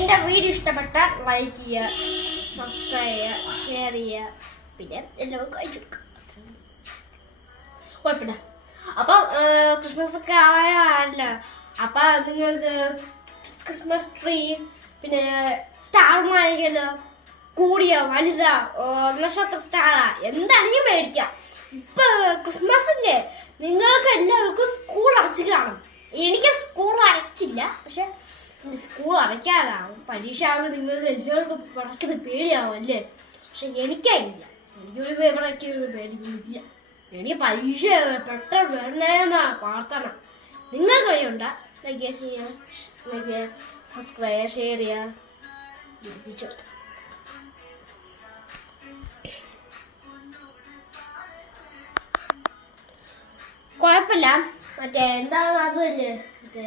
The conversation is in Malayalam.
എൻ്റെ വീഡിയോ ഇഷ്ടപ്പെട്ടാൽ ലൈക്ക് ചെയ്യുക, സബ്സ്ക്രൈബ് ചെയ്യുക, ഷെയർ ചെയ്യുക, പിന്നെ എല്ലാവർക്കും അയച്ചു കൊടുക്കുക. കുഴപ്പമില്ല. അപ്പം ക്രിസ്മസ് ഒക്കെ ആയല്ല, അപ്പം നിങ്ങൾക്ക് ക്രിസ്മസ് ട്രീ പിന്നെ സ്റ്റാർ വാങ്ങിക്കല്ലോ, കൂടിയോ വലുതോ നക്ഷത്ര സ്റ്റാറാ എന്താണെങ്കിലും മേടിക്കാം. ഇപ്പൊ ക്രിസ്മസിന്റെ നിങ്ങൾക്ക് എല്ലാവർക്കും സ്കൂൾ അടച്ചു കാണും. എനിക്ക് സ്കൂൾ അടച്ചില്ല, പക്ഷെ സ്കൂൾ അടയ്ക്കാനാവും. പരീക്ഷ ആവുമ്പോൾ നിങ്ങൾക്ക് എല്ലാവർക്കും പടക്കുന്നത് പേടിയാവും അല്ലേ? പക്ഷെ എനിക്കായില്ല, എനിക്കൊരു പേപ്പറൊരു പേടിയൊന്നുമില്ല. എനിക്ക് പരീക്ഷ പെട്ടെന്ന് വരണമെന്നാണ് പ്രാർത്ഥന. നിങ്ങൾക്ക് വഴിയുണ്ടാ? ലൈക്ക് ചെയ്യുക, സബ്സ്ക്രൈബ് ഷെയർ ചെയ്യുക. കുഴപ്പമില്ല. മറ്റേ എന്താണ് അത് തന്നെ മറ്റേ